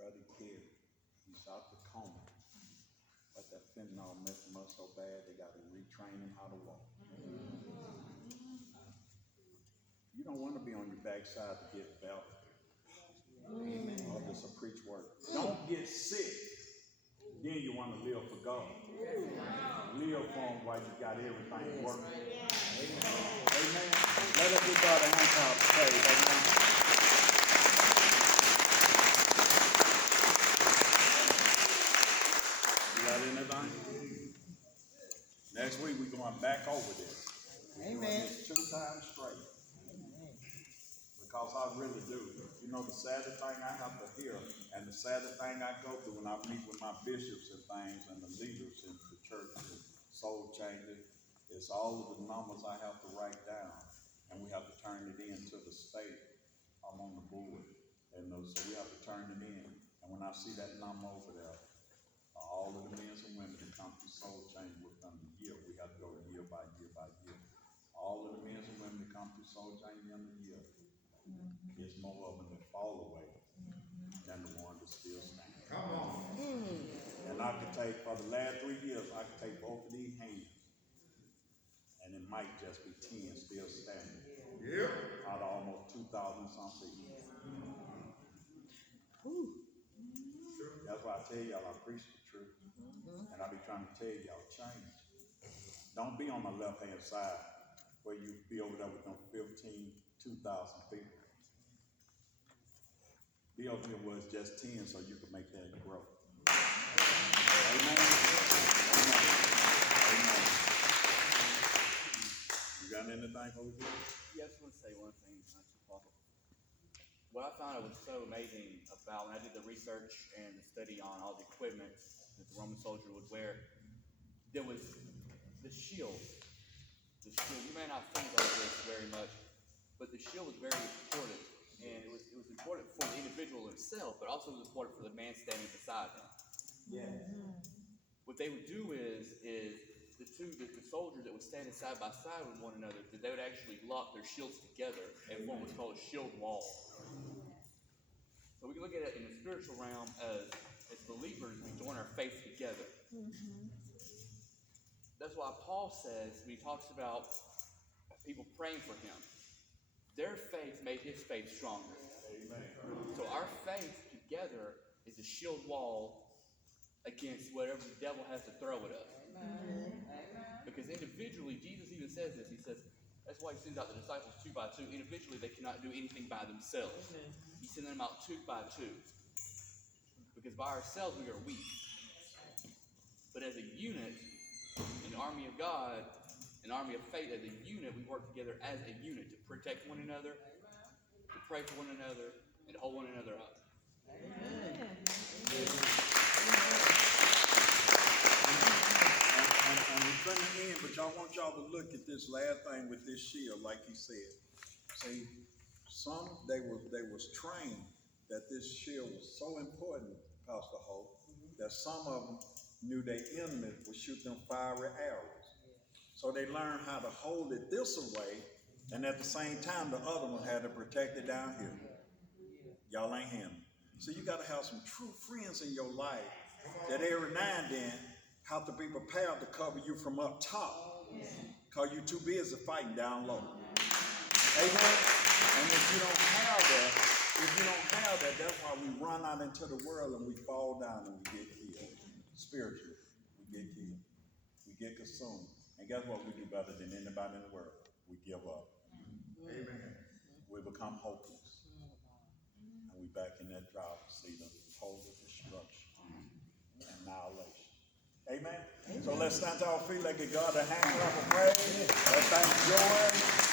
Brother Kid, he's out the coma. But that fentanyl messed him up so bad, they got to retrain him how to walk. You don't want to be on your backside to get belted. Amen. Or just a preach word. Don't get sick. Then you want to live for God. Live for him while you got everything working. Amen. Let us give God a hand clap of praise. Amen. You got anything? Next week we're going back over this. We're doing this 2 times straight. Because I really do. You know, the saddest thing I have to hear, and the saddest thing I go through when I meet with my bishops and things, and the leaders in the church and soul changers, is all of the numbers I have to write down, and we have to turn it in to the state. I'm on the board, and so we have to turn it in. And when I see that number over there, all of the men and women that come through soul change within the year, we have to go year by year by year. All of the men and women that come through soul change in the year. There's more of them that fall away than the ones that still stand. Come on. And I could take, for the last 3 years, I could take both of these hands, and it might just be 10 still standing. Yeah. Out of almost 2,000 something. That's why I tell y'all I preach the truth. And I be trying to tell y'all change. Don't be on the left hand side where you be over there with them 2,000 people. Be over here where it's just 10 so you can make that grow. Amen. Amen. You got anything over here? Yeah, I just want to say one thing. What I found was so amazing about when I did the research and the study on all the equipment that the Roman soldier would wear, there was the shield. The shield. You may not think about this very much, but the shield was very important. And it was important for the individual himself, but also it was important for the man standing beside him. Yeah. What they would do is the soldiers that would stand side by side with one another, that they would actually lock their shields together and form what's called a shield wall. So we can look at it in the spiritual realm as believers, we join our faith together. That's why Paul says, when he talks about people praying for him, their faith made his faith stronger. Amen. So our faith together is a shield wall against whatever the devil has to throw at us. Amen. Because individually, Jesus even says this. He says, that's why he sends out the disciples 2 by 2. Individually, they cannot do anything by themselves. Amen. He sends them out 2 by 2. Because by ourselves, we are weak. But as a unit, an army of God, an army of faith, as a unit, we work together as a unit to protect one another, to pray for one another, and to hold one another up. Amen. And we're coming in, but y'all want y'all to look at this last thing with this shield, like he said. See, they was trained that this shield was so important, Pastor Hope, that some of them knew their enemy would shoot them fiery arrows. So they learned how to hold it this way, and at the same time, the other one had to protect it down here. Y'all ain't hearing me. So you got to have some true friends in your life that every now and then have to be prepared to cover you from up top, because you're too busy fighting down low. Amen. And if you don't have that, that's why we run out into the world and we fall down and we get killed. Spiritually, we get killed. We get consumed. And guess what we do better than anybody in the world? We give up. Amen. We become hopeless. And we back in that driver's seat of total destruction and annihilation. Amen. So let's stand to our feet, let's give God a hand clap of praise. Let's thank Joy.